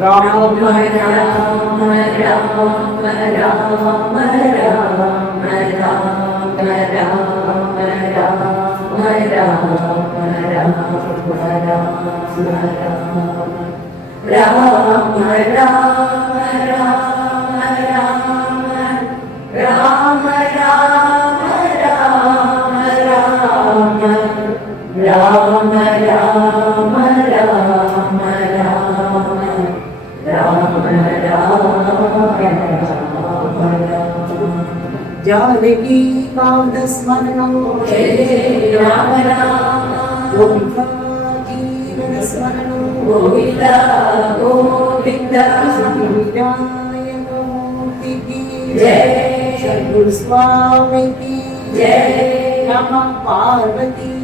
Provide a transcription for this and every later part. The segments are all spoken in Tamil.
राम राम राम राम राम जानकी कांतस्मरणं जय राम राम गोविंदा जीवनस्मरणं गोविंदा गोविंदा विनायक मूर्ति की जय सद्गुरु स्वामी की जय नमः पार्वती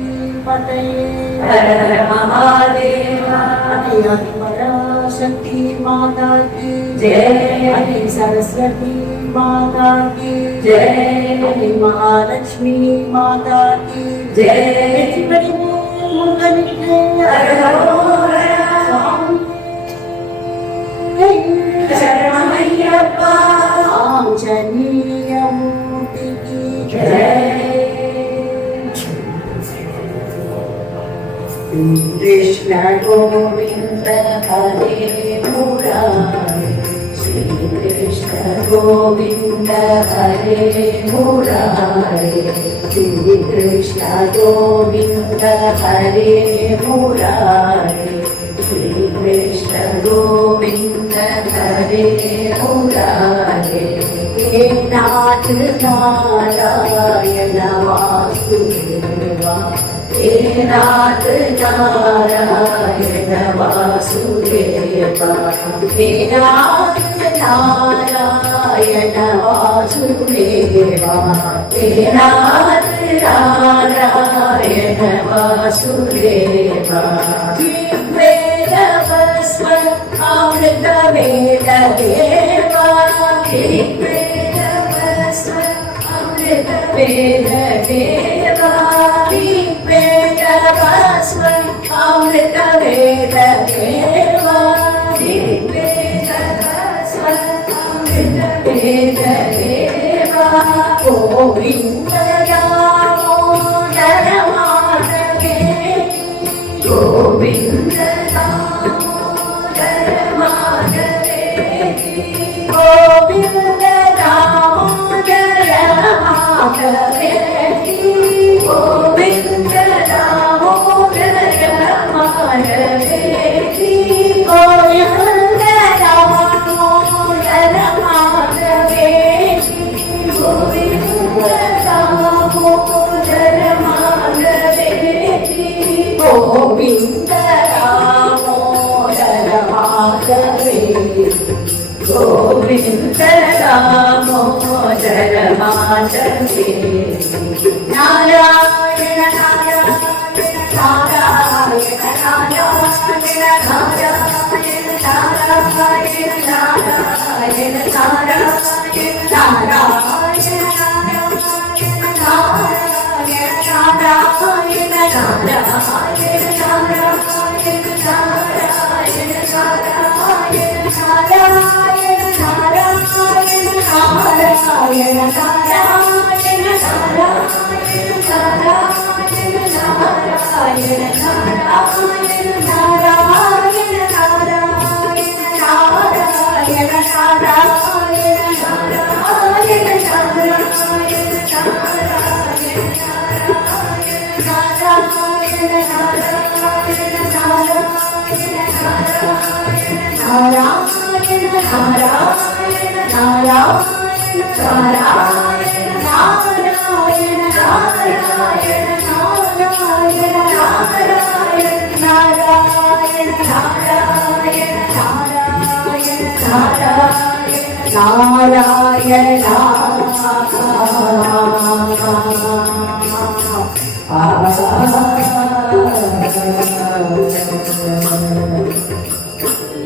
पते हर हर महादेव शक्ति माता की जय आदि सरस्वती माता की जय आदि महालक्ष्मी माता की जय शरणमय्यप्पा आंजनेय मूर्ति की जय कृष्ण गोविंद हरे मुरारे श्री कृष्ण गोविंद हरे मुरारे श्री कृष्ण गोविंद हरे मुरारे श्री कृष्ण गोविंद हरे मुरारे हे नाथ नारायण वासुदेवा हे नाथ नारायण वासुदेवा हे नाथ नारायण वासुदेवा हे नाथ नारायण वासुदेवा वेद भस्म अमृत वेद देवा वेद भस्म अमृत वेद देवा वेद भस्म अमृत वेद देवा वेद भस्म अमृत वेद देवा गोविंद दामोदर माधवे गोविंद दामोदर माधवे गोविंद दामोदर माधवे गोविंद दामोदर माधवे गोविंद दामोदर माधवे गोविंद दामोदर माधवे गोविंद दामोदर माधवे गोविंद दामोदर माधवे नारायण नारायण नारायण नारायण नारायण नारायण नारायण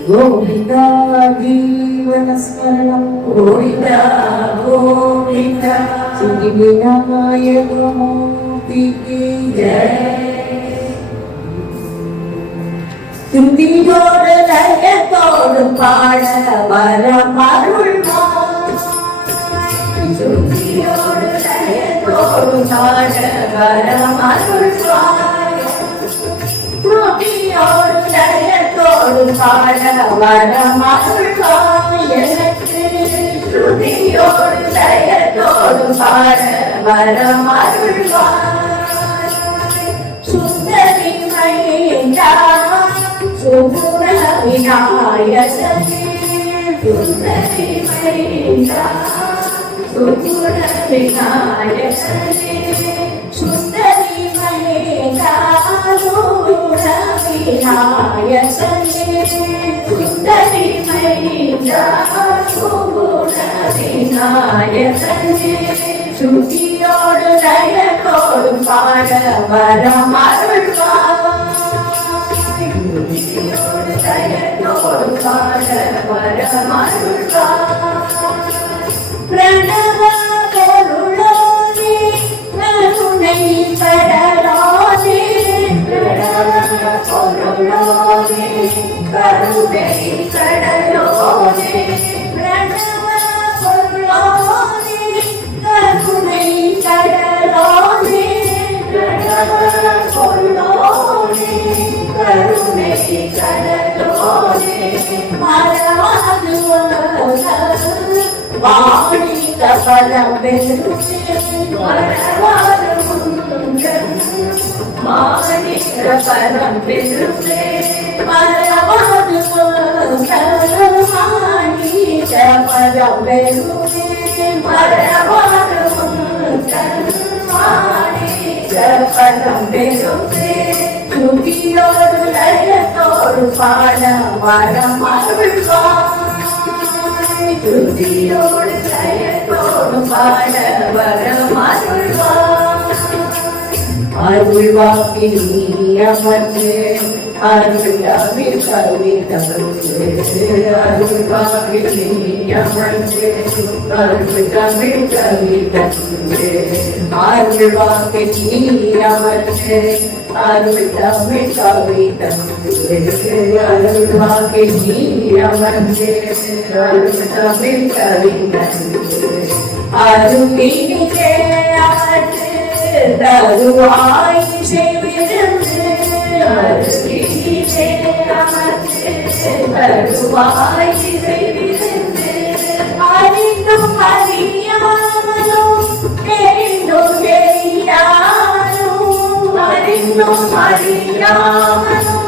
गोविंदा जीवनस्मरणं गोविंदा गोविंदा सिद्धिविनायक मूर्ति की जय சுந்தியோடு லயத்தோடு பாட வரம் அருள்வாய் சுந்தியோடு லயத்தோடு பாட வரம் அருள்வாய் சுந்தியோடு லயத்தோடு பாட வரம் அருள்வாய் எனக்கு சுந்தியோடு லயத்தோடு பாட வரம் அருள்வாய் சுந்தரி மைந்தா சுகுண விநாயகனே சுந்தரி மைந்தா சுகுண விநாயகனே சுந்தரி மைந்தா சுகுண விநாயகனே சுந்தரி மைந்தா சுகுண விநாயகனே சுதியோடு லயத்தோடு பாட வரம் அருள்வாய் சுதியோடு லயத்தோடு பாட வரம் அருள்வாய் பிரணவ கருளானே கருணை கடலானே பிரணவ கருளானே கருணை கடலானே பிரணவ கருளானே கருணை கடலானே கடலானே கருணை கடலானே மரவாது வாணிக பரம்பெருமே மரவாது மாணிக பரம்பெருமே மரவாது மாணிக பரம்பெருமே மரவாது சுதியோடு லயத்தோடு பாட வரம் அருள்வாய் சுதியோடு லயத்தோடு பாட வரம் அருள்வாய் அருள்வாக்கில் நீ அமர்ந்து அருள்வாவில் கவி தந்து அருள்வாக்கில் நீ அமர்ந்து அருள்வாவில் கவி தந்து அருள்வாக்கில் நீ அமர்ந்து அருள்வாவில் கவி தந்து அருள்வாக்கில் நீ அமர்ந்து அருள்வாவில் கவி தந்து அருளினிலே அமர்ந்து தருவாய் செய்விருந்து அருளினிலே அமர்ந்து தருவாய் செய்விருந்து அறிந்தும் அறியாமலும் தெரிந்தும் தெரியாமலும் அறிந்தும் அறியாமலும்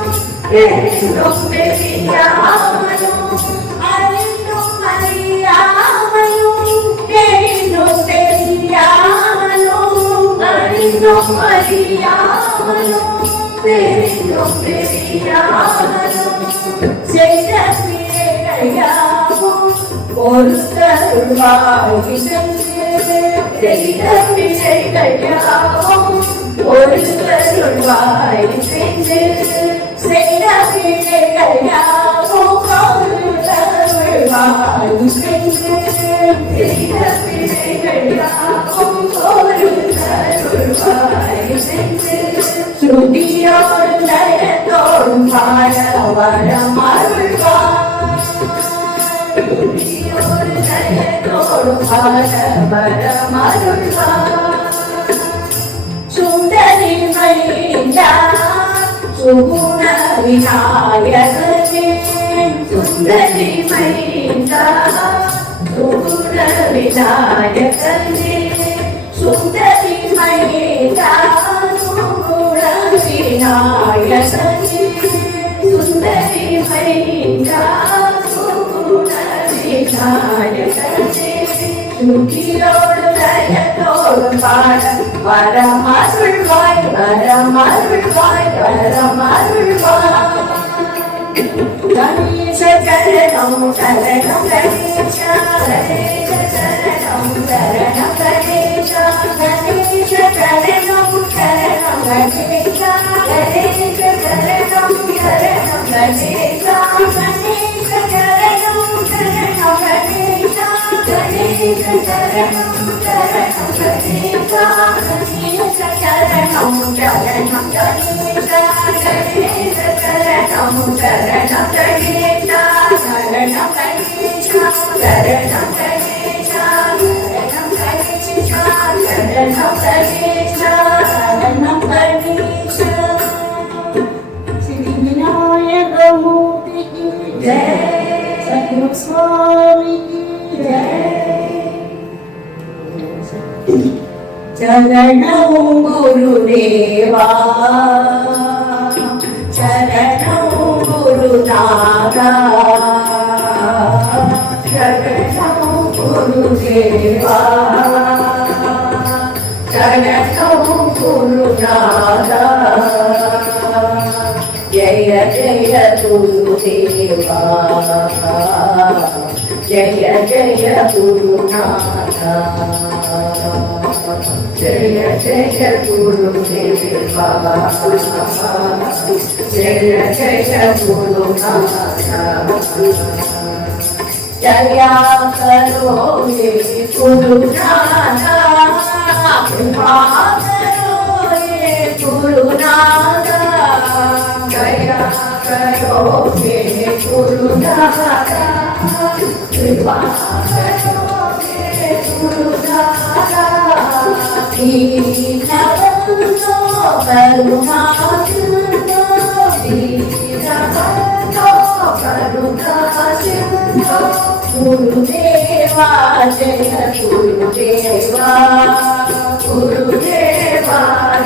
தெரிந்தும் தெரியாமலும் அறிந்தும் அறியாமலும் தெரிந்தும் தெரியாமலும் அறிந்தும் அறியாமலும் தெரிந்தும் தெரியாமலும் செய்த பிழையாவும் பொறுத்தருள்வாய் செய்த பிழையாவும் பொறுத்தருள்வாய் செய்த பிழையாவும் பொறுத்தருள்வாய் செய்த பிழையாவும் பொறுத்தருள்வாய் சுதியோடு லயத்தோடு பாட வரம் அருள்வாய் சுதியோடு லயத்தோடு பாட வரம் அருள்வாய் சுந்தரி மைந்தா சுகுண விநாயகனே சுந்தரி மைந்தா சுகுண விநாயகனே சுந்தரி மைந்தா சுகுண விநாயகனே சுந்தரி மைந்தா சுகுண விநாயகனே சுதியோடு லயத்தோடு பாட வரம் அருள்வாய் வரம் அருள்வாய் வரம் அருள்வாய் கணேச சரணம் சரணம் கணேச கணேச சரணம் சரணம் கணேச கணேச சரணம் சரணம் கணேச கணேச சரணம் சரணம் கணேச கணேச சரணம் சரணம் கணேச கணேச சரணம் சரணம் கணேச கணேச சரணம் சரணம் கணேச கணேச சரணம் शरणं गणेश शरणं गणेश शरणं गणेश शरणं गणेश शरणं गणेश शरणं गणेश श्री विनायक मूर्ति की जय सद्गुरु स्वामी की जय चरणं गुरुदेवा चरणं गुरुनाथा चरणं गुरुदेवा चरणं गुरुनाथा जय जय गुरुदेवा जय जय गुरुनाथा जय जय गुरुदेवा जय जय गुरुनाथा दया करो ये गुरुनाथा कृपा करो ये गुरुनाथा दया करो ये गुरुनाथा कृपा करो ये गुरुनाथा दीनबंधो करुणासिंधो दीनबंधो करुणासिंधो गुरुदेवा जय गुरुदेवा गुरुदेवा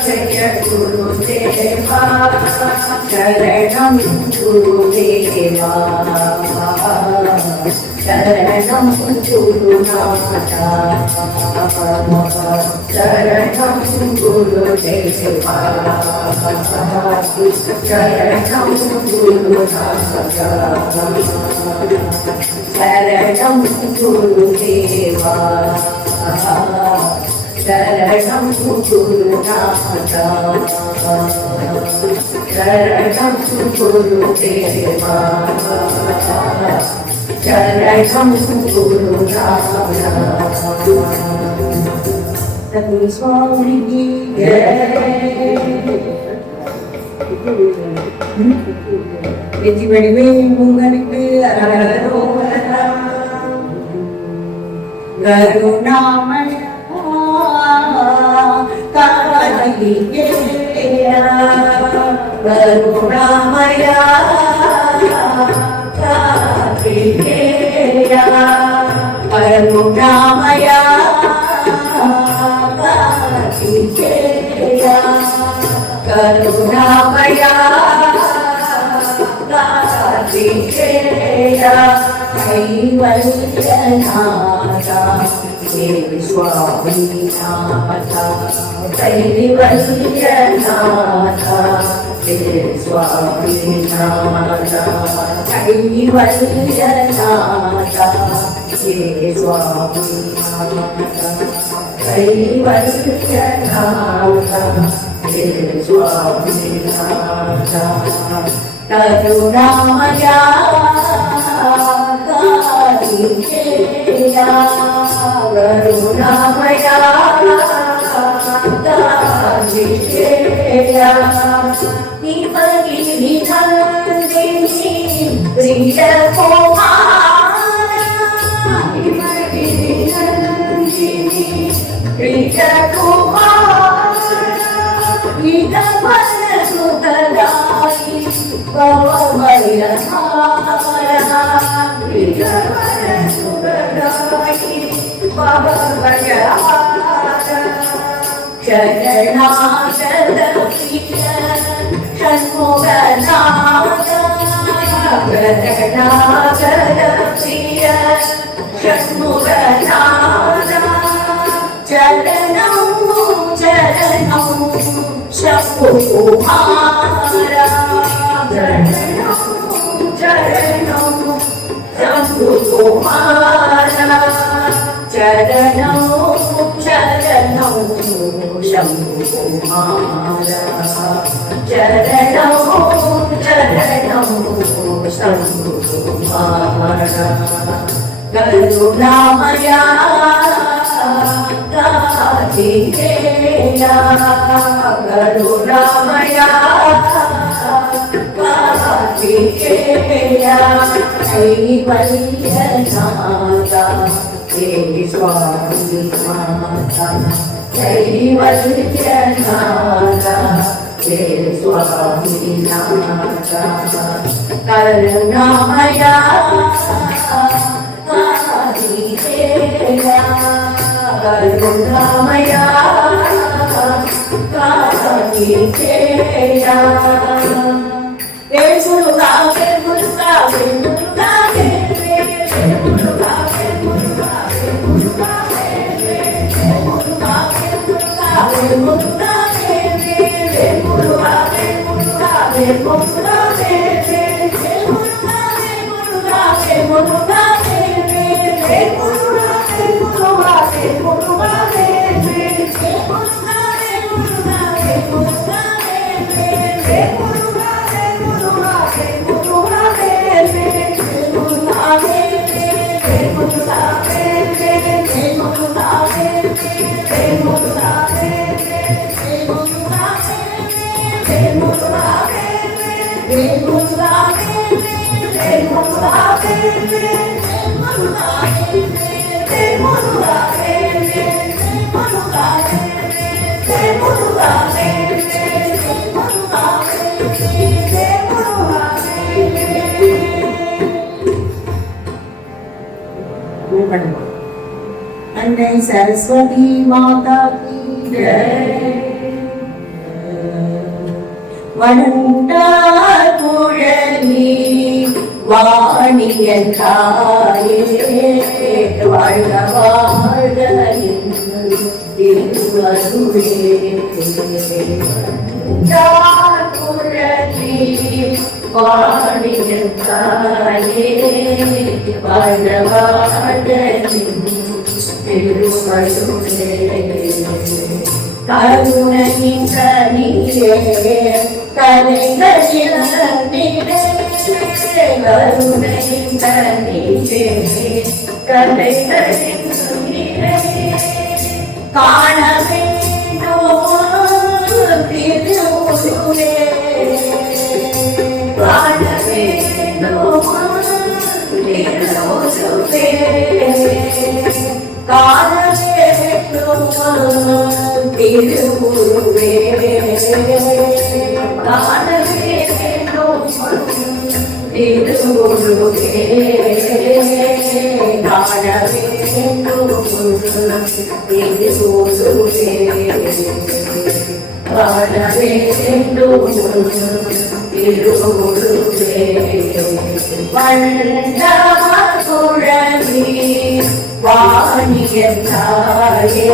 जय गुरुदेवा शरणं गुरुदेवा शरणं गुरुनाथा शरणं गुरुदेवा शरणं गुरुनाथा शरणं गुरुदेवा शरणं गुरुनाथा शरणं गुरुदेवा शरणं गुरुनाथा सद्गुरु स्वामी की जय வெற்றி வடிவே உங்களுக்கு கருணாமய கருணாமயா கருணாமயா கருணாமயா கைவல்யநாதா स्वामीनाथा दैवल्यनाथा स्वामीनाथा दैवल्यनाथा स्वामीनाथा दैवल्यनाथा स्वामीनाथा करुणामया करुणामया निपगिरि नन्दिनी प्रियकुमारा निपगिरि नन्दिनी प्रियकुमारा इदमन सुतदायि भवमयहारा इदमन सुतदायि भवमयहारा शरणागतप्रिय षण्मुखनाथ शरणागतप्रिय षण्मुखनाथ चरणं चरणं शम्भुकुमारा चरणं चरणं शम्भुकुमारा चरणं चरणं शम्भुकुमारा चरणं चरणं शम्भुकुमारा करुणामया कार्तिकेया करुणामया கார்த்திகேயா கைவல்யநாதா ஹே சுவாமி மாதா கைவல்யநாதா ஹே சுவாமி நாதா கருணாமயா கார்த்திகேயா கருணாமயா கார்த்திகேயா முருகா முருகா முருகா முருகா अन्नै सरस्वती माता की जय வண்டார் குழலி வாணியன் தாயே வாழ்க வாழ்க திருவருளே வண்டார் குழலி வாணியன் தாயே வாழ்க வாழ்க திருவருளே கருணையின் கனியே கலைகளில் நீரே கருணையின் கனியே கலைகளில் நீரே காண வேண்டும் திருவுருவே காண வேண்டும் திருவுருவே காண வேண்டும் திருவுருவே காண வேண்டும் திருவுருவே காண வேண்டும் திருவுருவே காண வேண்டும் திருவுருவே வண்டார் குழலி வாணியன் தாயே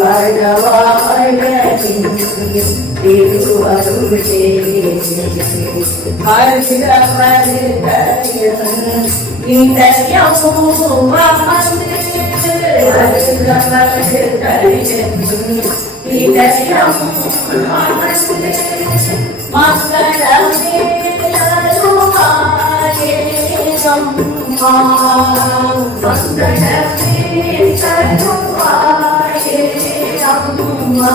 வாழ்க வாழ்க திருவருளே வருக வருக இதயமும் அமர்ந்து வருக வருக இதயமும் அமர்ந்து மங்களமே அருள்வாயே அம்மா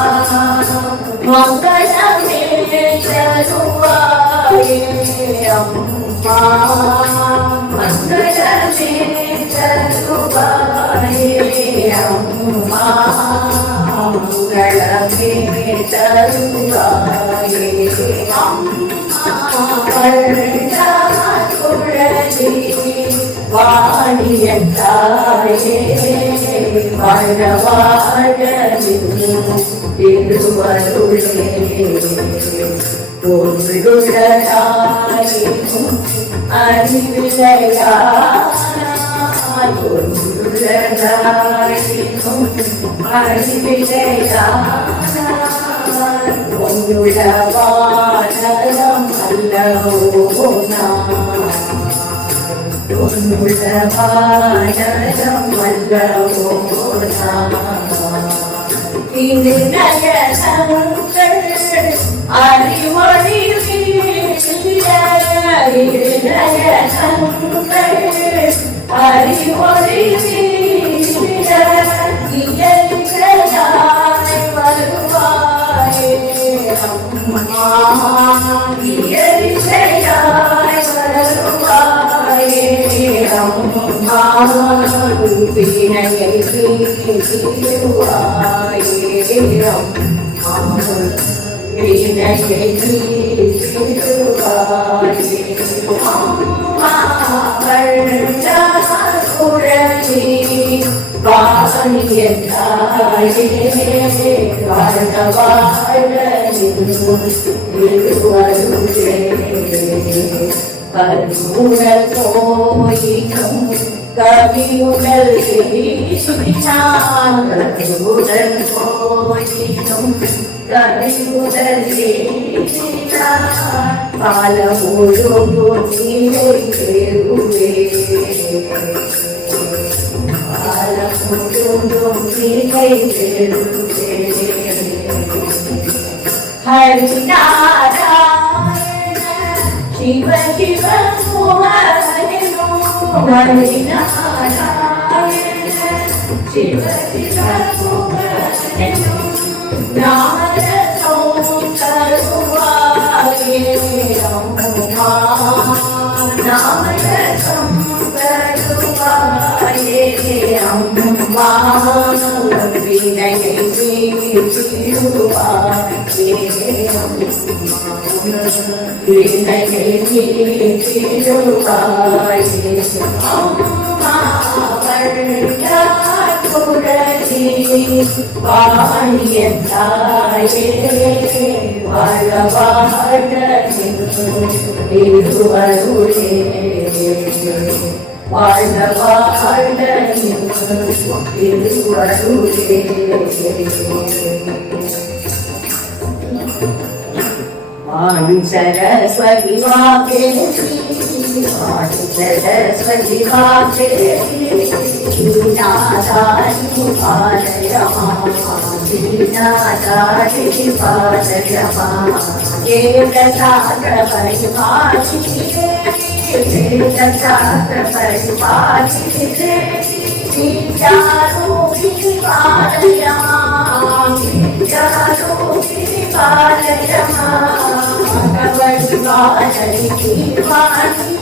மங்களமே அருள்வாயே அம்மா மங்களமே அருள்வாயே அம்மா மங்களமே அருள்வாயே அம்மா மங்களமே அருள்வாயே வாணியன் தாயே வாழ்க வாழ்க திருவருளே பொருளுடனாயும் அறிவிலையானாய் பொருளுடனாயும் அறிவிலையானாய் பொன்னுளவானலம் அல்லவோ பொன்னுளவானலம் அல்லவோ திருநயனங்கள் அறிவொளி திருநயனங்கள் அறிவொளி இயல்களாய் வருவாயே இயற்கையாய் வருவாயே அம்மா வினையை தீர்வாயே அம்மா வினையை தீர்வாயே அம்மா குழலி வாணியத்தாயே வாழ்க வாழ கருணல் போயினும் கவியுடல் கருணல் போயினும் கவியுடல் கால முழுதும் நீருவே கால முழுதும் நீருவே ஹரிநாராயண சிவ சிவ முகரினோ ஹரிநாராயண சிவ சிவ முகரினோ நாமரசம் கருவாயே அம்மா நாமரசம் கருவாயே அம்மா வினையை தீர்வாயே வினையை தீர்வாயே அம்மா குழலி வாணியத்தாயே வாழ வாழ திருவருளே வாழ்க வாழ திருவருளே சரஸ்வதி வாக்கே सरस्वती वाके दीनादारी पालयमा दीनादारी पालयमा केवलसागर परिपालि केवलसागर परिपालि विद्यारूपी पालयमा विद्यारूपी पालयमा भगवती पालयति वाणी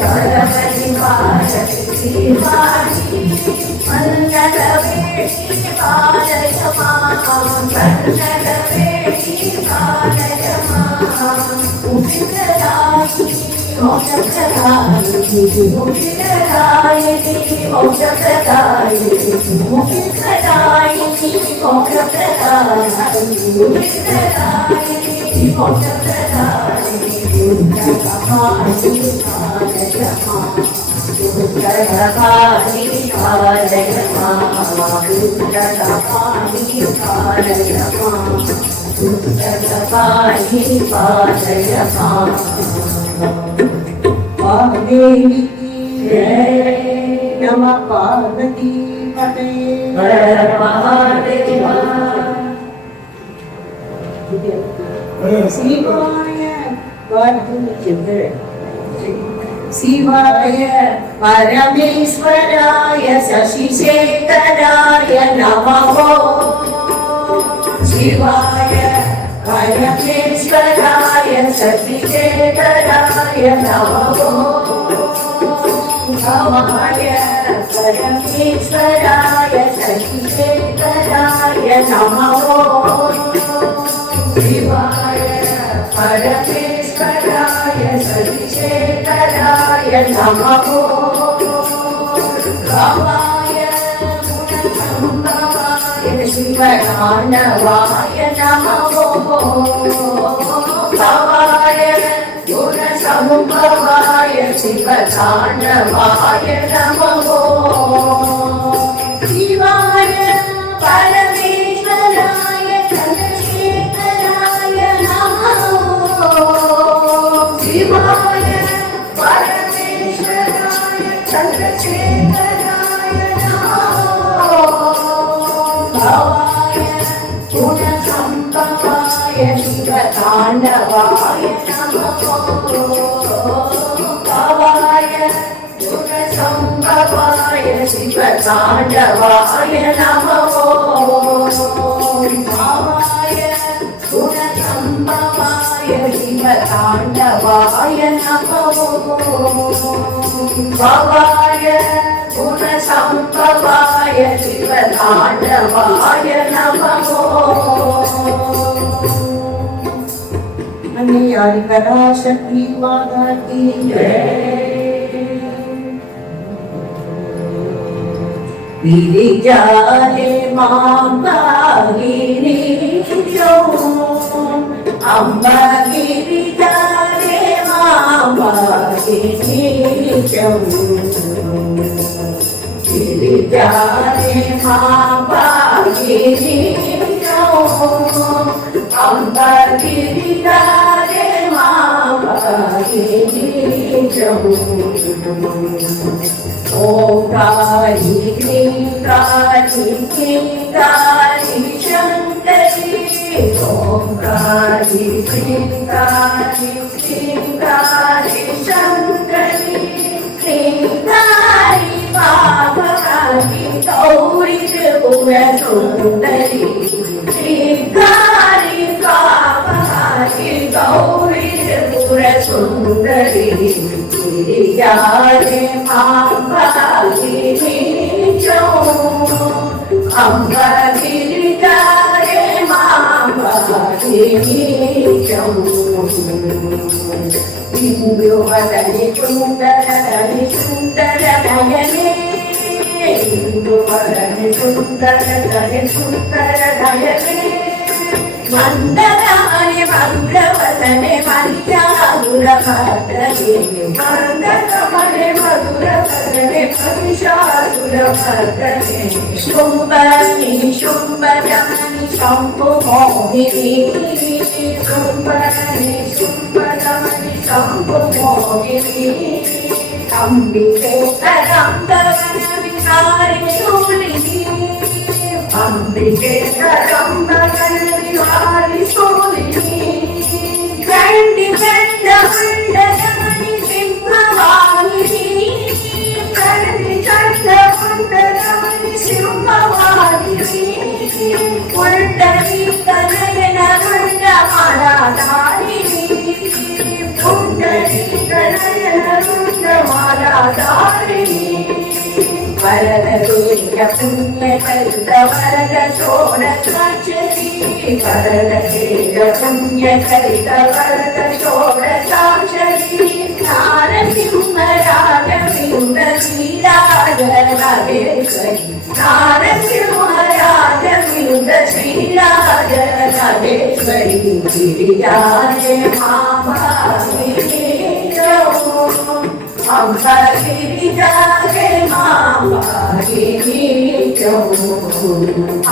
भगवती पालयति वाणी मन्नतवेति पालयमा मन्नतवेति पालयमा उदितरायि मोक्षप्रदायिनि उदितरायिनि मोक्षप्रदायिनि उदितरायिनि मोक्षप्रदायिनि उदितरायिनि मोक्षप्रदायिनि उद्धरभानि पालयमा उद्धरभानि पालयमा उद्धरभानि पालयमा उद्धरभानि पालयमा पार्वती नमः पार्वती पते महादेवा शिवाय शिवाय परमेश्वराय शशिशेखराय नमः शिवाय परमेश्वराय शशिशेखराय नमः शिवाय परमेश्वराय शशिशेखराय नमः शिवाय परमेश्वराय शशिशेखराय नमः भवाय गुणसम्भवाय शिवदानवाय नमः भवाय गुणसम्भवाय शिवदानवाय नमः शिवाय परमेश्वराय चन्द्रशेखराय नमः शिवाय परमेश्वराय चन्द्रशेखराय नमः भवाय गुणसम्भवाय शिवताण्डवाय नमः भवाय गुणसम्भवाय शिवताण्डवाय नमः भवाय गुणसम्भवाय ताण्डवाय नमः भवाय गुणसम्भवाय शिवताण्डवाय नमः पराशक्ति माता की जय गिरिजाले माम्बा गिरिजो अम्बा गिरिजाले माम्बा गिरिजो गिरिजाले माम्बा गिरिजो अम्बा गिरिजाले माम्बा गिरिजो ओंकारी क्लींकारी क्लींकारी शंकरी ओंकारी क्लींकारी क्लींकारी शंकरी क्लींकारी बाबाकी गौरी त्रिपुरसुंदरी क्लींकारी बाबाकी गौरी त्रिपुरसुंदरी गिरिजाले माम्बा गिरिजो अम्बा गिरिजाले माम्बा गिरिजो इंदुवदने सुंदरने सुंदरनयने इंदुवदने सुंदरने सुंदरनयने मंदराने मधुरवदने महिषासुरमर्दने मंदराने मधुरवदने महिषासुरमर्दने शुंभनि शुंभरमणि शंभुमोहिनी शुंभरमणि शुंभरमणि शंभुमोहिनी अंबिके तरंगवनविहारि शूलिनी अंबिके तरंगवनविहारि शूलिनी चंडी चंडमुंडरमणि सिंहवाहिनी चंडी चंडमुंडरमणि सिंहवाहिनी पुंडरीकनयन मुंडमालाधारिणी पुंडरीकनयन मुंडमालाधारिणी वरददेय पुण्यकलित वरद षोडशाक्षरी वरददेय पुण्यकलित वरद षोडशाक्षरी नारसिंह राजविंद श्रीराज राजेश्वरी नारसिंह राजविंद श्रीराज राजेश्वरी गिरिजाले माम्बा गिरिजो अम्बा गिरिजाले माम्बा गिरिजो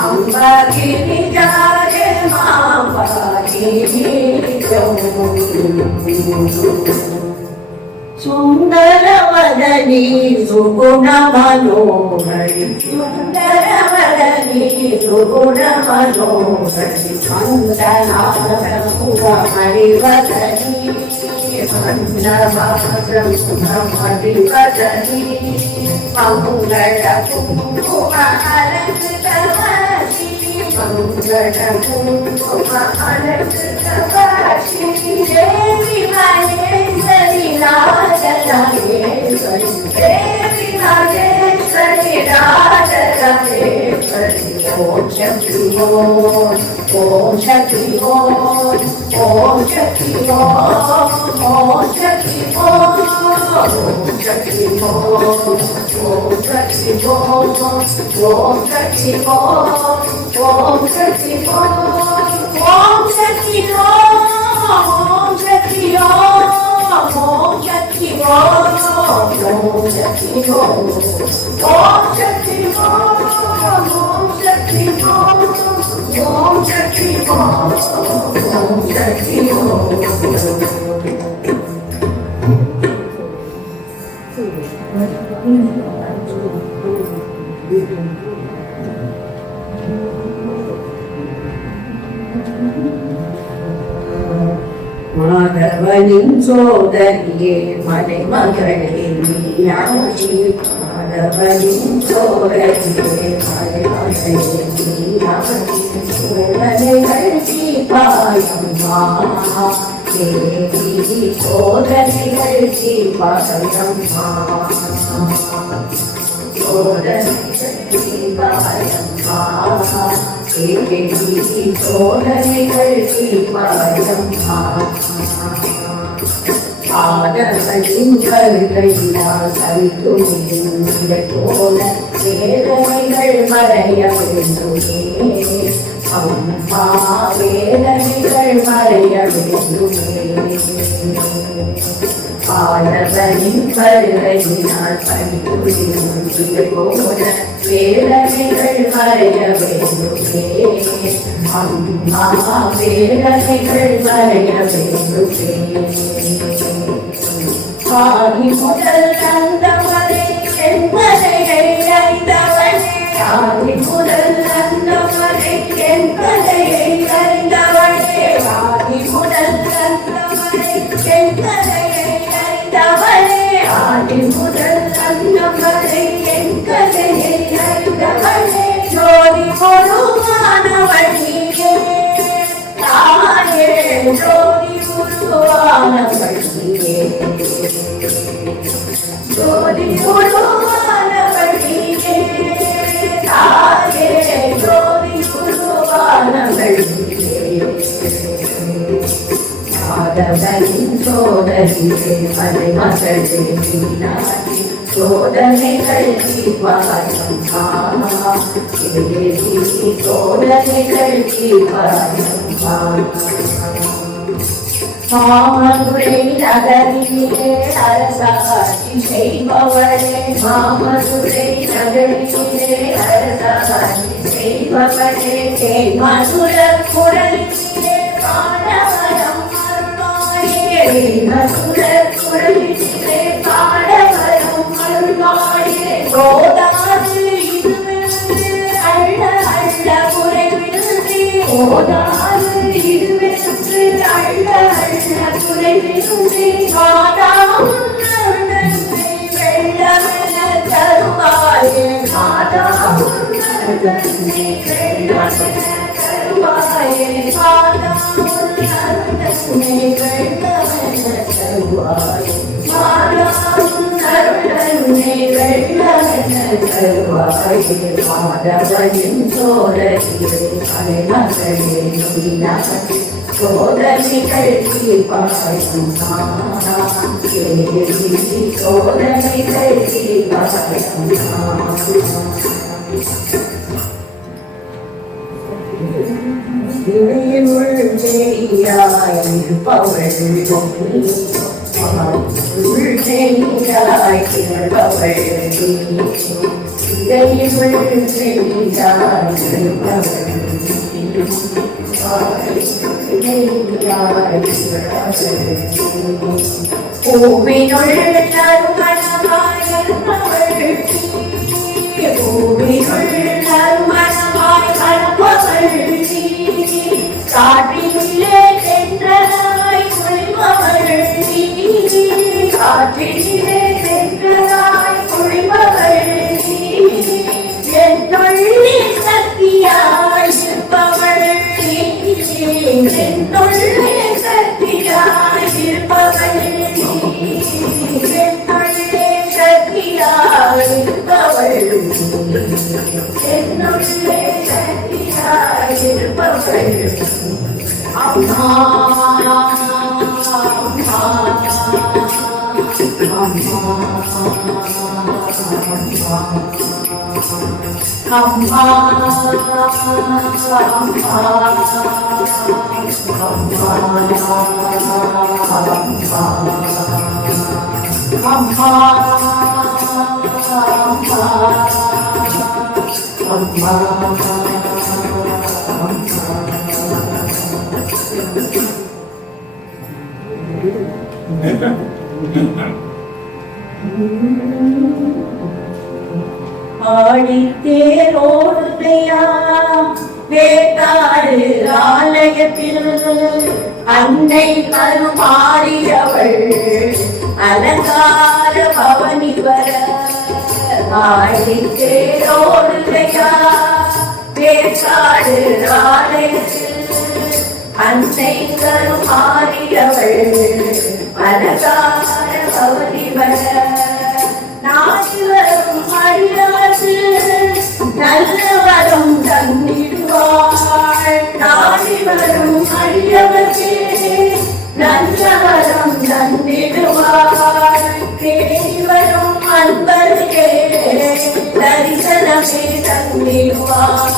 अम्बा गिरिजाले माम्बा गिरिजो सुंदरवदनी सुगुणमनोहरि सुंदरवदनी सुगुणमनोहरि वन्दनाभ्रमहरिवदनी वन्दनाभ्रमहरिवदनी मङ्गलकुङ्कुमालङ्कृतवासी मङ्गलकुङ्कुमालङ्कृतवासी देवी महेश्वरी राजराजेश्वरी देवी महेश्वरी राजराजेश्वरी ओम शक्ति ओम शक्ति ओम शक्ति ओम शक्ति ओम शक्ति ओम शक्ति ओम शक्ति ओम शक्ति ओम शक्ति ओम शक्ति மாதவனின் சோதரியே மலைமகளே மீனாட்சி மாதவனின் சோதரியே மலைமகளே மீனாட்சி சீப்பாயம்மா தேவி சோதனைகள் தீபாயம்மா சோதனைகள் தீபாயம்மா தேவி சோதனைகள் தீபாயம்மா ஆதவனின் கருகையினால் கவித்துணியை போல வேதனைகள் மறைய வேண்டுமே அம்மா வேதனைகள் மறைய வேண்டுமே ஆதவனின் கருகையினால் கவித்துணியை போல வேதனைகள் மறைய வேண்டுமே அம்மா வேதனைகள் மறைய வேண்டுமே ஆதி முதல் அந்தவரை என்பதை அறிந்தவனே ஆதி முதல் அந்தவரை என்பதை அறிந்தவனே ஆதி முதல் அந்தவரை என்பதை அறிந்தவனே ஆதி முதல் அந்தவரை என்பதை அறிந்தவனே ஜோதி பொருவானவழியே தாயே ஜோதி பொருவானவழியே ஜோதி பொருவானவழியே தாயே ஜோதி பொருவானவழியே ஆதவனின் சோதரியே மலைமகளே மீனாட்சி சோதனைகள் தீபாயம்மா தேவி சோதனைகள் தீபாயம்மா மாமதுரை நகரிலே அரசாட்சி செய்பவளே மாமதுரை நகரிலே அரசாட்சி செய்பவளே மதுர குரலிலே பாடவரம் அருள்வாயே மதுர குரலிலே பாடவரம் அருள்வாயே கோதாது இதுவென்று அள்ள அள்ள குறைவின்றி கோதாது இதுவென்று அள்ள அள்ள குறைவின்றி மாதாவும் வெள்ளமென தருவாயே மாதாவும் வெள்ளமென தருவாயே மாதாவும் வெள்ளமென தருவாயே மாதாவும் வெள்ளமென தருவாயே மாதவனின் சோதரியே மலைமகளே மீனாட்சி சோதனைகள் தீபாயம்மா தேவி சோதனைகள் தீபாயம்மா இணையுள் தேயாயிருப்பவள் தேயாயிருப்பவள் இதையுள் தேயாயிருப்பவள் பூவினுள் நறுமணமாயிருப்பவள் பூவினுள் நறுமணமாய் கலப்பவள் காற்றிலே சென்றதாய் குளிப்பவள் காற்றிலே சென்றதாய் குளிப்பவள் என்னுள்ளே சக்தியாயிருப்பவள் என்னுள்ளே சக்தியாயிருப்பவள் என்னுள்ளே சக்தியாயிருப்பவள் என்னுள்ளே சக்தியாயிருப்பவள் அம்மா ஆழித்தேரோடுதையா வேட்டாடு ஆலயத்தில் அன்னை கருமாறியவள் அலங்கார பவனி. பவனி வர ஆழித்தேரோடுதையா வேட்டாடு ஆலயத்தில் அன்னை கருமாறியவள் அலங்கார பவனி வர ஆழித்தேரோடுதையா வேட்டாடு ஆலயத்தில் அன்னை கருமாறியவள் அலங்கார பவனி வர ஆழித்தேரோடுதையா வேட்டாடு ஆலயத்தில் அன்னை கருமாறியவள் அலங்கார பவனி வர ஆழித்தேரோடுதையா வேட்டாடு ஆலயத்தில் அன்னை கருமாறியவள் அலங்கார பவனிவர நாடி வரும் அடியவர்க்கு நல்ல வரம் தந்திடுவாள். நாடி வரும் அடியவர்க்கு நல்ல வரம் தந்திடுவாள். தேடி வரும் அன்பர்களே தரிசனமே தந்திடுவாள்.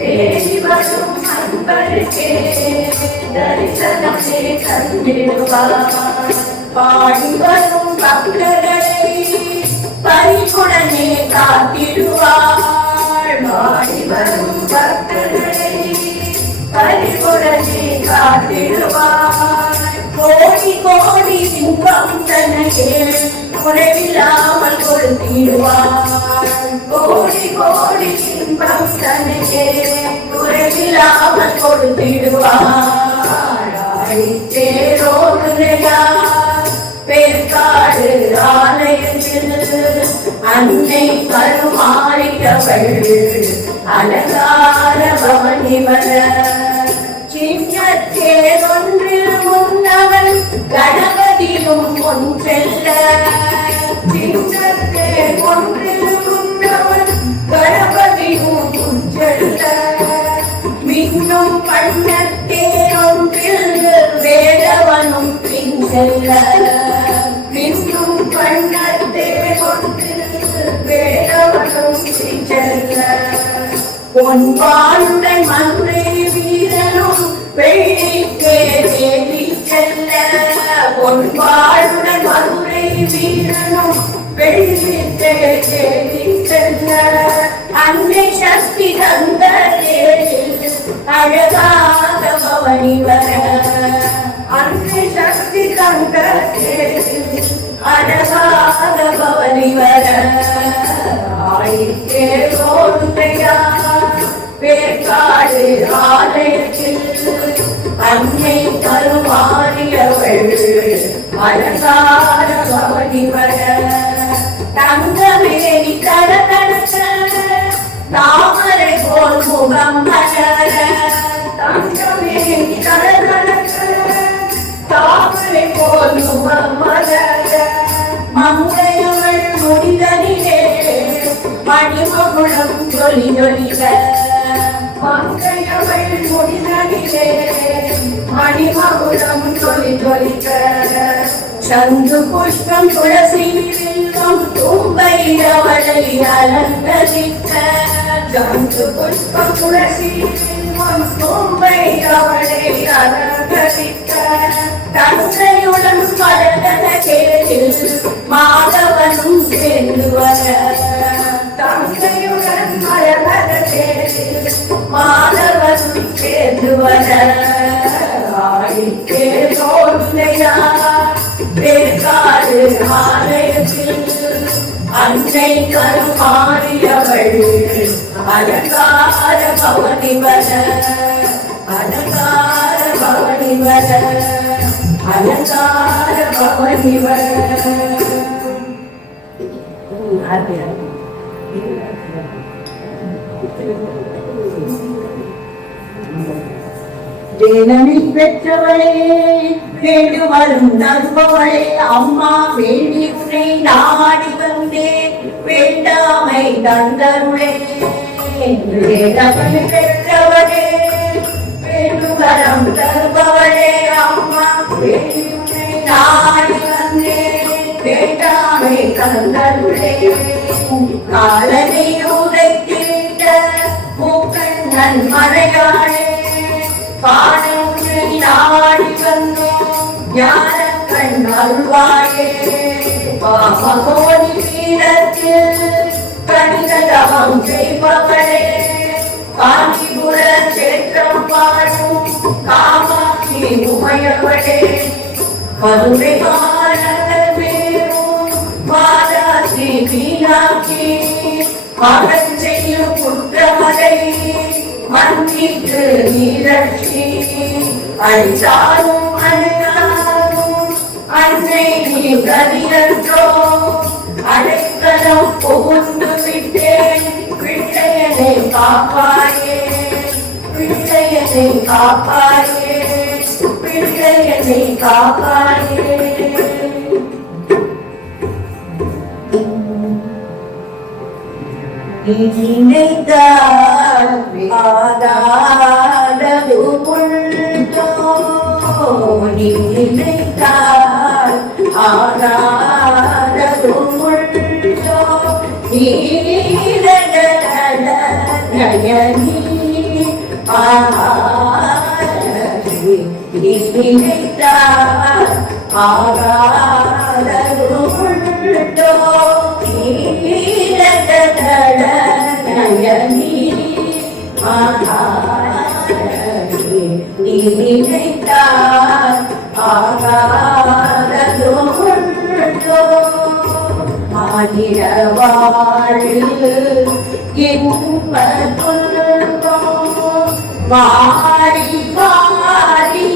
தேடி வரும் அன்பர்களே தரிசனமே தந்திடுவாள். பாடி வரும் பக்தர்களை பரிவுடனே காத்திடுவாள். பாடி வரும் பக்தர்களை பரிவுடனே காத்திடுவாள். கோடி கோடி இன்பம் தனக்கே குறைவில்லாமல் கொடுத்திடுவாள். கோடி கோடி இன்பம் தனக்கே குறைவில்லாமல் கொடுத்திடுவாள். தேரோடுரையா பேர்காடு ஆலயத்தில் அன்னை கருமாறியவள் அலங்கார பவனிவர சின்னத்தேரொன்றில் முன்னவன் கணபதியும் ஒன்றெல்ல. சின்னத்தேர் ஒன்றில் முன்னவன் கணபதியும் ஒன்றெல்ல. மின்னும் பண்ணத்தேரொன்றில் வேடவனும் பின் செல்ல. மின்னும் பண்ணத்தேரொன்றில் வேடவனும் பின் செல்ல. பொன்பாலுடன் மதுரை வீரனும் வெள்ளிக்கே தேடி செல்ல. பொன்பாலுடன் மதுரை வீரனும் வெள்ளிக்கே தேடி செல்ல. அன்னை சக்தி தந்த அழகாக பவனி வர. அன்னை சக்தி தந்த அழகாக பவனி வர. ஆயிரத்தேரோடுதையா பேர்காடு ஆலயத்தில் அன்னை கருமாறியவள் அலங்கார பவனிவர. தங்கமேனி தடதடக்க தாமரை போல் முகம் மலர. தங்கமேனி தடதடக்க தாமரை போல் முகம் மலர. மங்கையவள் முடிதலிலே மணிமகுடம் ஜொலி ஜொலிக. மங்கையவள் முடிதலிலே மணிமகுடம் ஜொலி ஜொலிக. சந்து புஷ்பம் துளசி வில்வம் தும்பைரவளை அலங்கரிக்க. சந்து புஷ்பம் துளசி வில்வம் தும்பைரவளை அலங்கரிக்க. தந்தையுடன் மரகத கேட்டில் மாதவனும் சேர்ந்து வர. தந்தையுடன் மரகத கேட்டில் மாதவனும் சேர்ந்து வர. ஆடித்தேரோடுதையா பேர்காடு ஆலயத்தில் அன்னை கருமாறியவள் அலங்கார பவனிவர. அலங்கார பவனிவர. அலங்கார பவனிவர. தேனி பெற்றவளே வேண்டு வரும் நண்பவளே அம்மா வேண்டி உன்னை நாடி வந்தே வேண்டாமை தந்தருளே. வேதவனை பெற்றவளே வேண்டு வரம் தருபவளே அம்மா வேண்டி உன்னை நாடி வந்தே வேண்டாமை தந்தருளே. காலனை உரைத்திட்ட பூக்கண்ணன் மலையாளே பாடங்களை நாடி வந்தோம் ஞானக்கண் அருள்வாயே. பாமகோடி வீரத்தில் கணிதம் செய்பவளே காஞ்சிபுர சேத்திரம் பாடும் காமாட்சி உமையவளே. மதுரை மாநகர் மாதாசி மீனாட்சி மகன் செய்யும் குற்றமலை மன்னித்து நீரட்சி. அழித்தாலும் அழைத்தாலும் அன்னை நீ கதிரன்றோ. அடைக்கலம் புகுந்து விட்டேன் பிள்ளையனை காப்பாயே. பிள்ளையனை காப்பாயே. பிள்ளை என்னை காப்பாயே. நினைத்தால் ஆகாதது உண்டோ, நினைத்தால் ஆகாதது உண்டோ, நயனி நினைத்தால் ஆகாதது உண்டோ, நயனி நினைத்தால் ஆகாதது உண்டோ, ஆயிரவாழில் இன்ப துன்பம் மாறி மாறி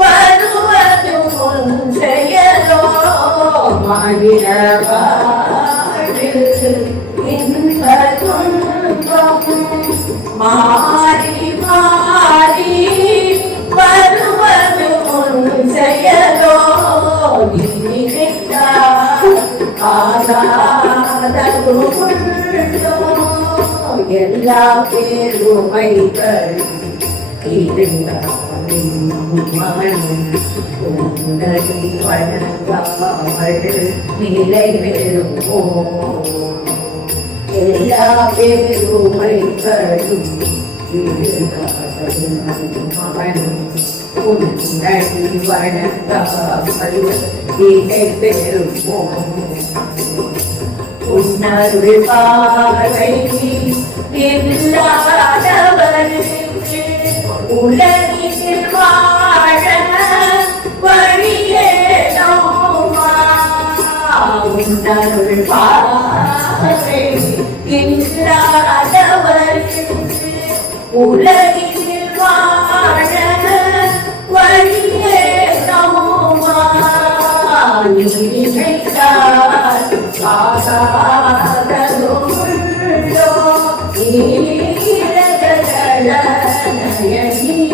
வருவது உன் செயலோ, ஆயிரவாழில் இன்ப துன்பம் மாறி மாறி வருவது உன் செயலோ, ஆகாதது உண்டோ, எல்லா பேருமைகள் இருந்தாலும் உன்னடி வணங்காமல் நிலை பெறுமோ, எல்லா பேருமைகளும் இருந்தாலும் உன்னடி வணங்காமல் நிலை பெறுமோ, உன்னருள் பார்வை இல்லாதவருக்கு உலகில் வாழ வழியேனோமா, உன்னருள் பார்வை இல்லாதவருக்கு உலகில் வாழ வழியேனோமா, நினைத்தால் ஆகாதது உண்டோ, நயனி நினைத்தால் ஆகாதது உண்டோ, Nayani.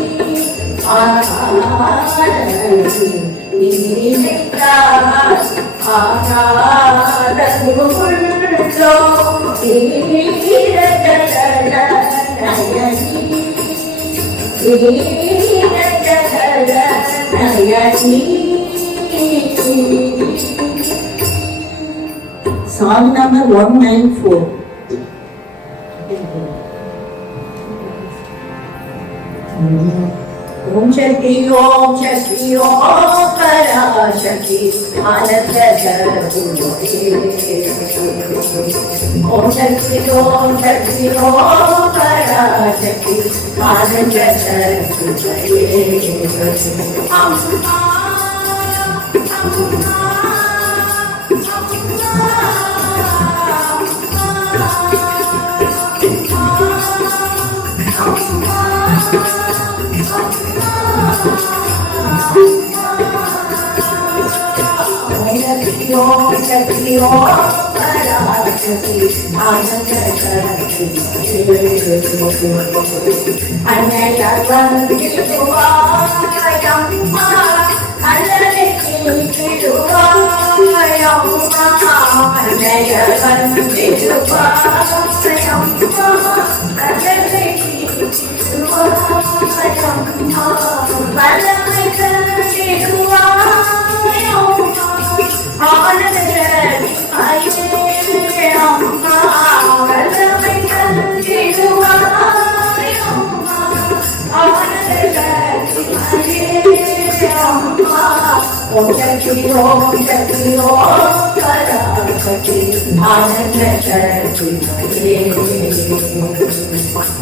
Song number 194. Om Shakti Om Shakti Om Parashakti Ananda Sarvate. Om Shakti Om Shakti Om Parashakti Ananda Sarvate. Om Shakti Om Parashakti Ananda Sarvate. Anaya Vandituvayamma Alalekituvayamma Anaya Vandituvayamma Alalekituvayamma Om Shakti Om Shakti Om Parashakti Ananda Sarvate.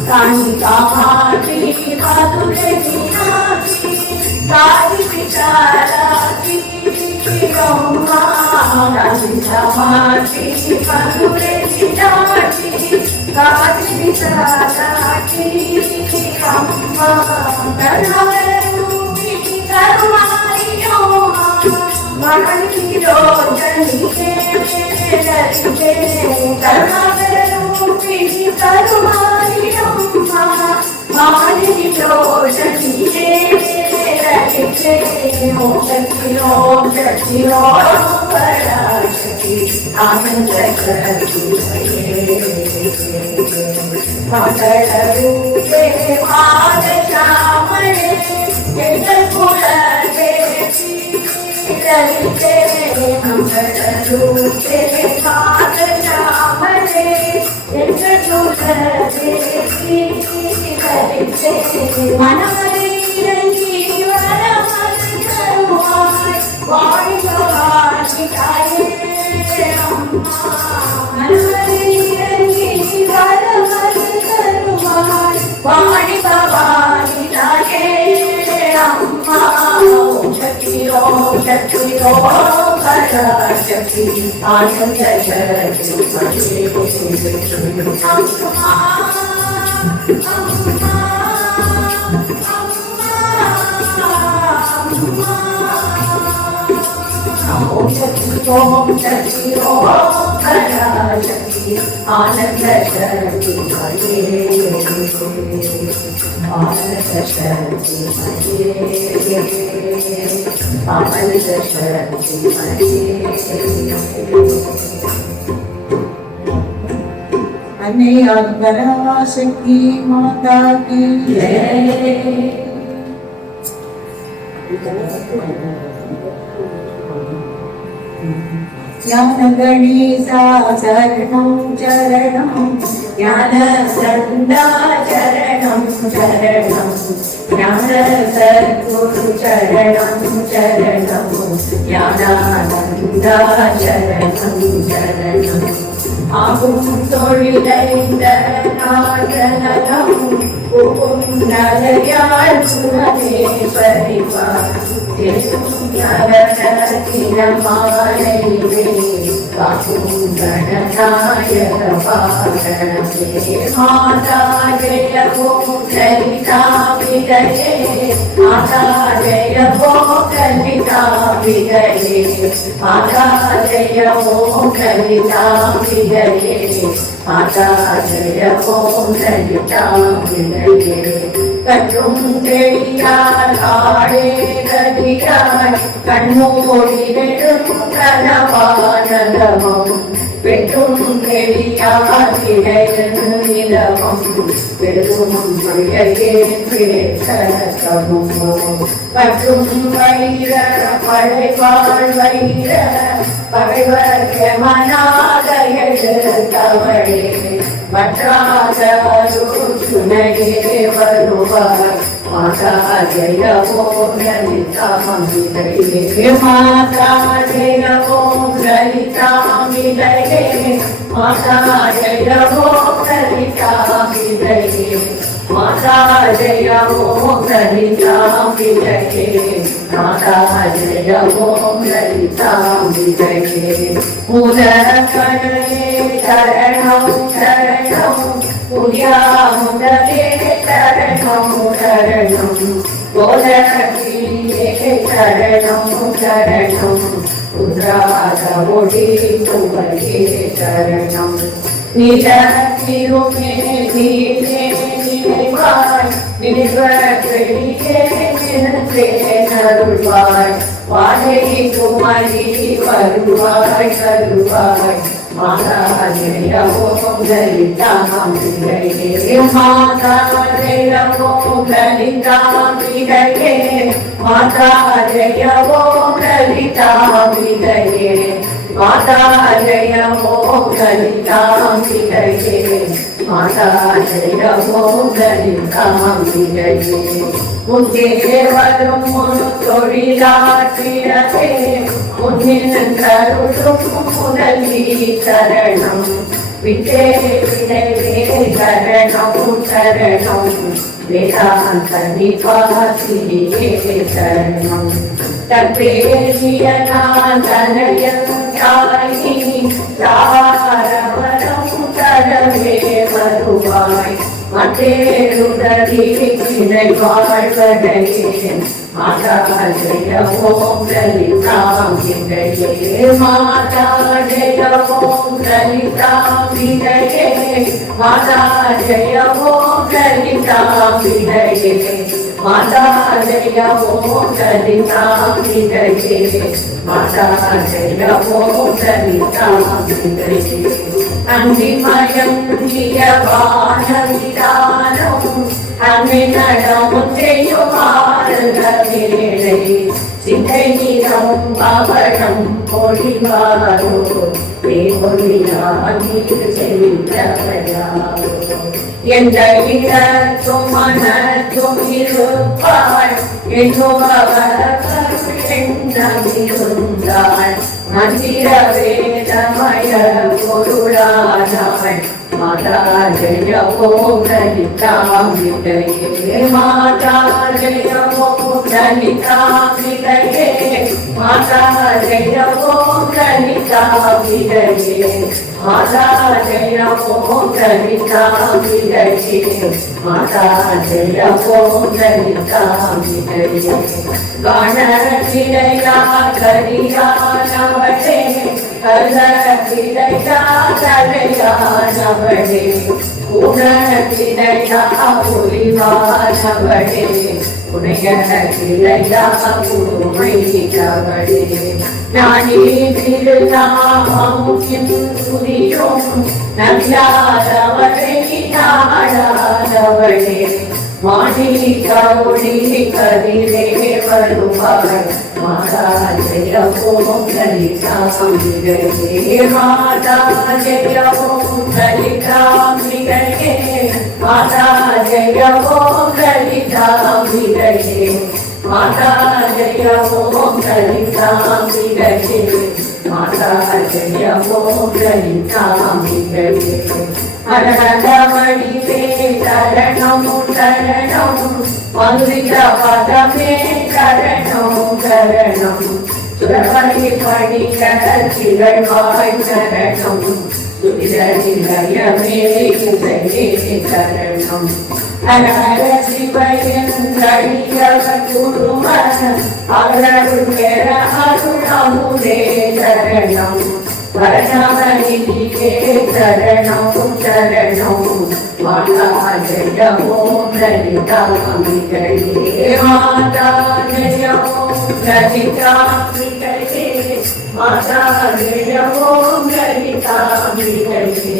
Kani Kamati Madhuri Meenakshi Kali Vicharachi Rama Kani Kamati Madhuri Meenakshi Kali Vicharachi Rama Karunamari Karunamariyo Mahaniro Janite Janite Karunamari Karunamariyo Mahaniro Janite Janite ओम शक्ति ओम शक्ति ओम पराशक्ति आनंद शक्ति मंगल रूपे पादश्यामले जगत्कुल देवी ललिते मंगल रूपे पादश्यामले जगत्कुल देवी ललिते मनमरीरंगी वरमल करुवाय वाणी भवानी अम्मा मनमरीरंगी वरमल करुवाय वाणी भवानी अम्मा ओम शक्ति ओम पराशक्ति आनंद शक्ति ओम शक्ति ओम पराशक्ति आनंद शक्ति आनंद शक्ति आनंद शक्ति माता की जय। ज्ञान गणेशा शरणं चरणं ज्ञान संदा शरणं शरणं ज्ञान सद्गुरु शरणं शरणं ज्ञानानंदा शरणं शरणं आगुं तोळिलैंद नागनलं ओम नलयाल सुमनेश्वरिवार माता जय हो ललिता विजये माता जय हो ललिता विजये माता जय हो ललिता विजये माता जय हो ललिता विजये कटुम तेरियाड़े कदिराय कण्मूड़ी नेडुम कनवानलमम पेटुम तेरियाड़िलम पेटुम प्रिये प्रियतमम पटुम वैर पड़वाळ वैर पड़वर्य मनादय तवळे मठादरुचुनये वरुवाय माता जय ओम ललिता विजये माता जय ओम ललिता विजये माता जय ओम ललिता विजये माता जय ओम ललिता विजये माता जय ओम ललिता विजये मुदकणे शरणं शरणं पूजा मुदके शरणं शरणं गोलकीये शरणं शरणं रुद्रादवोडी तुमये शरणं निजतिरुमे धीरे निवाय निर्वक्रिये निनते नरुवाय वाले तुम्हारी वरुवाय करुवाय माता जय ओम ललिता विजये माता जय ओम ललिता विजये माता जय ओम ललिता विजये माता जय ओम ललिता विजये माता जय ओम ललिता विजये मुझे वरुम तोड़िलाटिरते मुझिन करुषुम मुरली शरणं विजय विजय शरणं शरणं वेदांत निवासिये शरणं तत्ते जियनादनयन्तायि तारवरं तडवे वरुवाय मतेरुदरी किनै வாழ்வடையே माता जय ओम ललिता विजये माता जय ओम ललिता विजये माता जय ओम ललिता विजये மாதா ஜெய ஓம் லலிதாம்பிகையே மாதா ஜெய ஓம் லலிதாம்பிகையே அங்கிமயம் ஜியவான விதானம் அங்கிநடம் செய்யுமாறுக வேளை சிந்தை நிறம் பவனம் பொழிவாரோ தேவொழியாகி செல்கிறவராரோ எந்த இடத்தும் மனத்தும் இருப்பாள் என்றாள் மந்திர வேதமய பொருளானாள் மாதா ஜெய ஓம் லலிதாம்பிகையே மாதா ஜெய ஓம் லலிதாம்பிகையே மாதா ஜெய ஓம் லலிதாம்பிகையே மாதா ஜெய ஓம் லலிதாம்பிகையே மாதா ஜெய ஓம் லலிதாம்பிகையே கணக்கிடையா கரியானவளே கலக்கிடையா கலையானவளே உணக்கிடையா புலிவானவளே உனையக்கிடையா புதுமைக்கவளே நானே திருநாமம் துதியும் நவியாதவளே நாடாதவளே மாணி கவுளி கதிரே வருவாள் மாதா ஜெய ஓம் லலிதாம்பிகையே மாதா ஜெய ஓம் லலிதாம்பிகையே மாதா ஜெய ஓம் லலிதாம்பிகையே மாதா ஜெய ஓம் லலிதாம்பிகையே மாதா ஜெய ஓம் லலிதாம்பிகையே அரணமணிவே சரணம் சரணம் மதுரித பதமே சரணம் சரணம் சுரபலி பணிகள் திகழ்வாய் சரணம் சுரிதநிலையமே இசையே சரணம் அனர சிவயன் அடியவர் குருமன் அருள் பெற அருளமுதே சரணம் வரணமணியே சரணம் சரணம் மாதா ஜெய ஓம் லலிதாம்பிகையே மாதா ஜெய ஓம் லலிதாம்பிகையே மாதா ஜெய ஓம் லலிதாம்பிகையே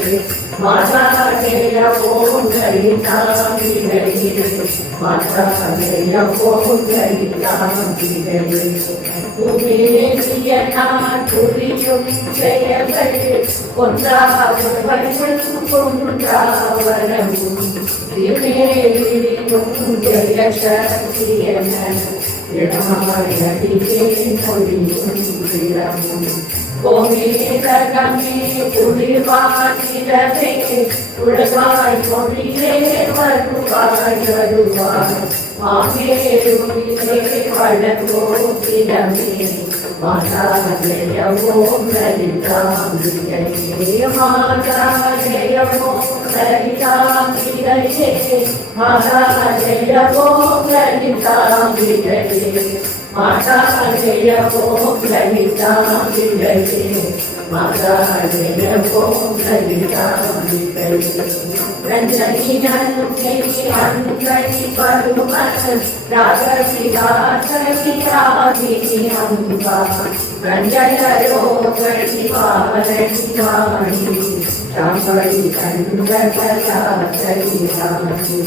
மாதா ஜெய ஓம் லலிதாம்பிகையே மாதா ஜெய ஓம் லலிதாம்பிகையே துதிய நாட்டுரியும் செயல்கள் ஒன்றாகும் கொன்றாவரமும் திவேலியும் ஜெய சக்தியன இடமாடியே மொழியும் விரமும் கோமேதகமே குளிர்வானிடவே உலகாய் மொழியே வருவாய் வருவாய் மாமேருமிலே வளர்வோதிடமே மாதா ஜெய ஓம் லலிதாம்பிகையே மாதா ஜெய ஓம் லலிதாம்பிகையே மாதா ஜெய ஓம் லலிதாம்பிகையே மாதா ஜெய ஓம் லலிதாம்பிகையே மாதா ஜெய ஓம் லலிதாம்பிகையே ரஞ்சனி நன்கை அன்கை பருமன் ராகவிராகவி ராகினி அம்பா ரஞ்சனரோகணி வாரணி வாணி ராமணி கண்டகலாசரி ராணி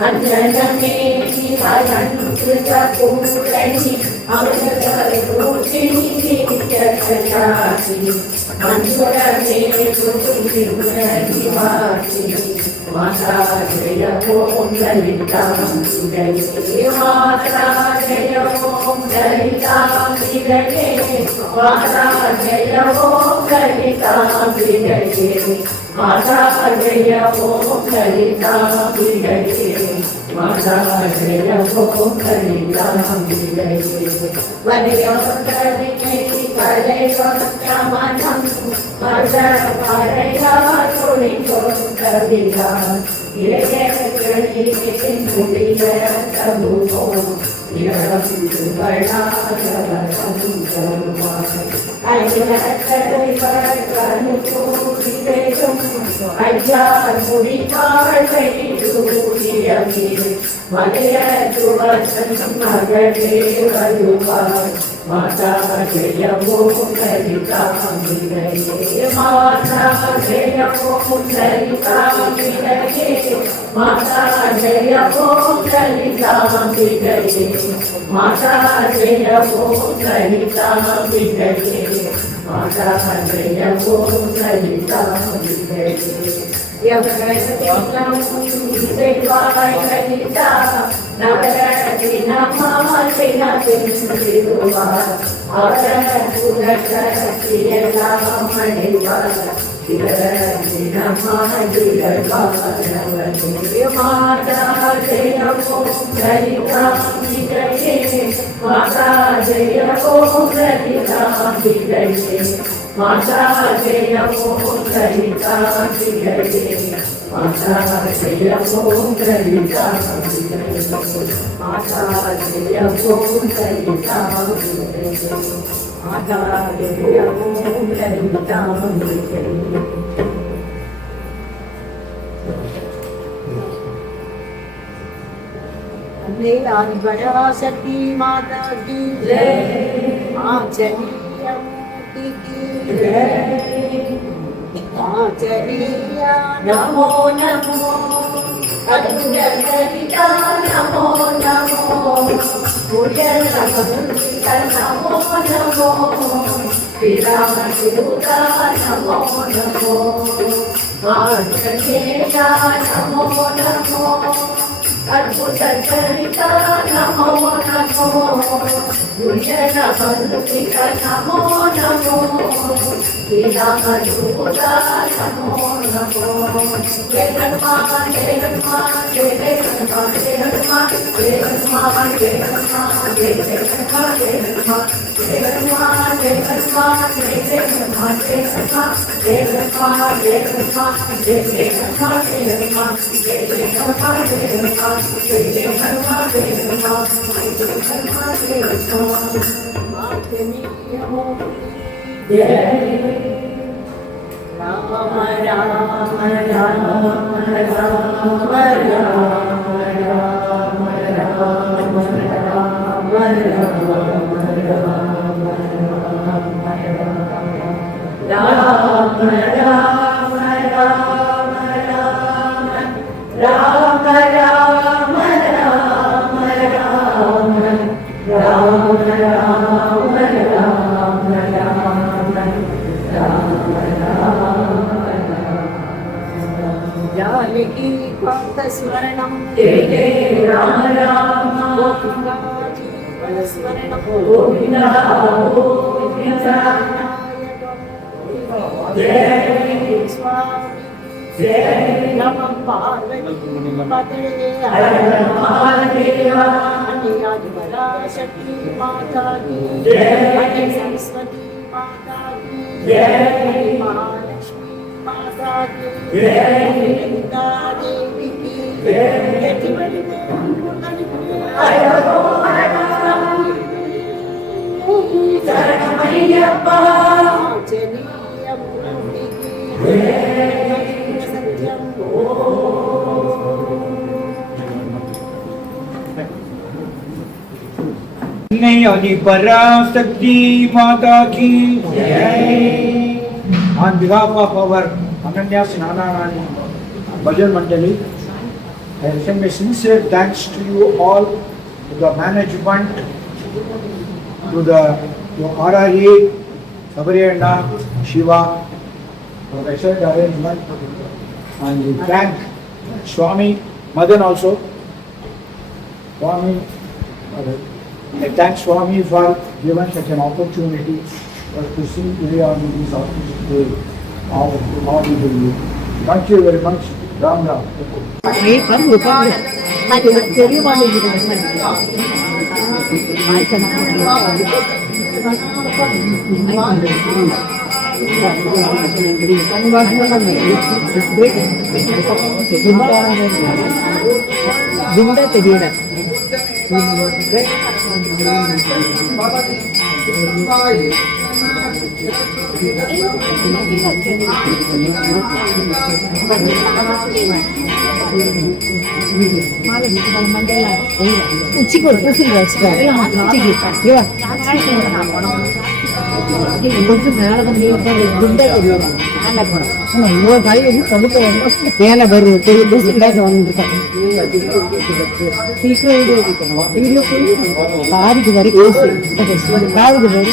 அஞ்சனமேனி அலங்கிருத பூரணி அமிர்தரூபிணி ஜகதாசி அன்புடனே சுருதி வாசி மாதா ஜெய ஓம் லலிதாம்பிகையே மாதா ஜெய ஓம் லலிதாம்பிகையே மாதா ஜெய ஓம் லலிதாம்பிகையே மாதா ஜெய ஓம் லலிதாம்பிகையே மாதா ஜெய ஓம் லலிதாம்பிகையே வலியோதரிகை பலையோத்தமனம் மதர பரையா துணிகோதரிகா இளையர்களின் முடிய தமுவோம் இரவிந்து வளாகவரும் ஐயக்கரை வர்க்கனு கூடியும் ஐயார் முடிவாழ்வை சூரியமே மலைய துவசன் மகளே வருவார் மாதா ஜெயமோ லலிதாம்பிகையே மாதா ஜெயமோ லலிதாம்பிகையே மாதா ஜெயமோ லலிதாம்பிகையே மாதா ஜெயமோ லலிதாம்பிகையே மாதா ஜெயமோ லலிதாம்பிகையே மாதா ஜெயமோ லலிதாம்பிகையே மாதா ஜெயமோ லலிதாம்பிகையே மாதா ஜெயமோ லலிதாம்பிகையே மாதா ஜெயமோ லலிதாம்பிகையே पराशक्ति माता की जय आचरीय मूर्ति की जय आचरीय नमो नमो अद्भुत सरिता नमो नमो पूजन नमो नमो श्रीराम शिवता नमो नमो आचरेया नमो नमो अद्भुत सरिता नमो नमो पूजन नमो नमो श्रीराम शिवता नमो नमो जय हनुमान जय हनुमान जय जय हनुमान जय हनुमान जय हनुमान जय हनुमान जय जय हनुमान जय हनुमान जय हनुमान जय हनुमान जय जय हनुमान जय हनुमान जय हनुमान जय हनुमान जय जय हनुमान जय हनुमान जय जय हनुमान जय हनुमान जय जय हनुमान जय हनुमान जय जय हनुमान जय हनुमान जय राम राम राम जानकी कांत स्मरणं जय जय राम राम गोविंदा जीवन स्मरणं गोविंदा गोविंदा जय स्वामी जय नमः पार्वती पते हर हर महादेव पराशक्ति माता की जय सरस्वती माता की जय महालक्ष्मी माता की जय गंगा देवी की जय शरणमय्यप्पा आचरीय मूर्ति की जय सत्यं आदि पराशक्ति माता की जय। On behalf of our Ananya Snanarani Bhajan Mandali, I send my sincere thanks to you all, to the management, to RRA, Sabariyana, Shiva, for the excellent arrangement, and we thank Swami Madan also. Swami, I thank Swami for giving such an opportunity to see today on these auspicious all we do. Thank you very much. Ram Ram. தெரியல உச்சிக்கு ஒரு பூசல் வச்சுக்கோ உச்சிக்கு மேல வருது பெரிய பூசல் வந்துருக்காங்க காதுக்கு வரை காதுக்கு வரை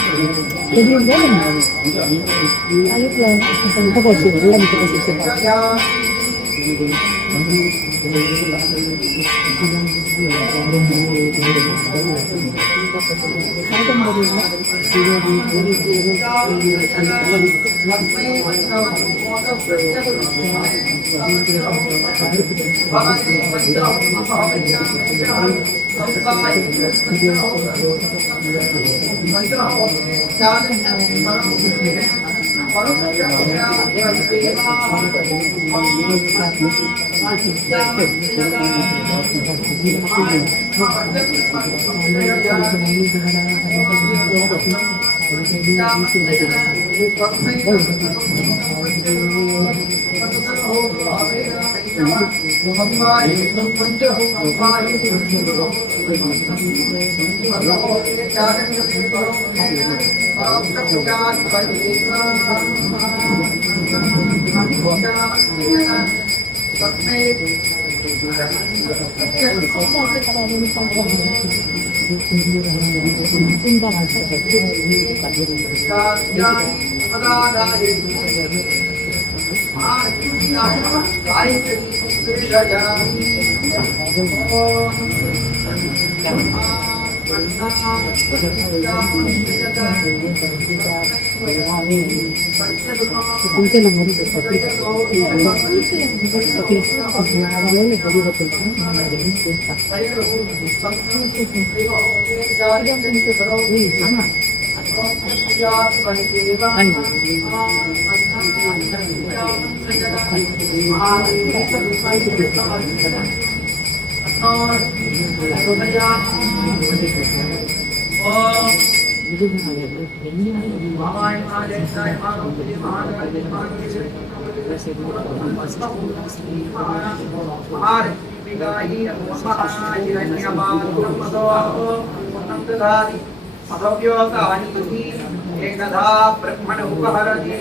एकदा ब्रह्मण उपहरति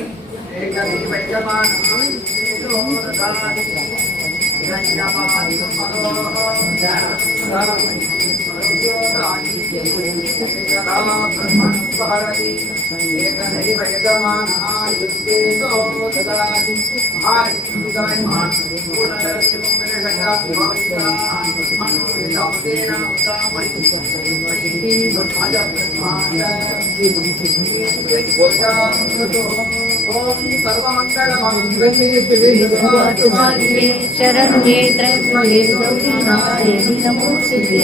एकदी वैजमान शरण्ये त्र्यम्बके गौरी नारायणि नमोस्तुते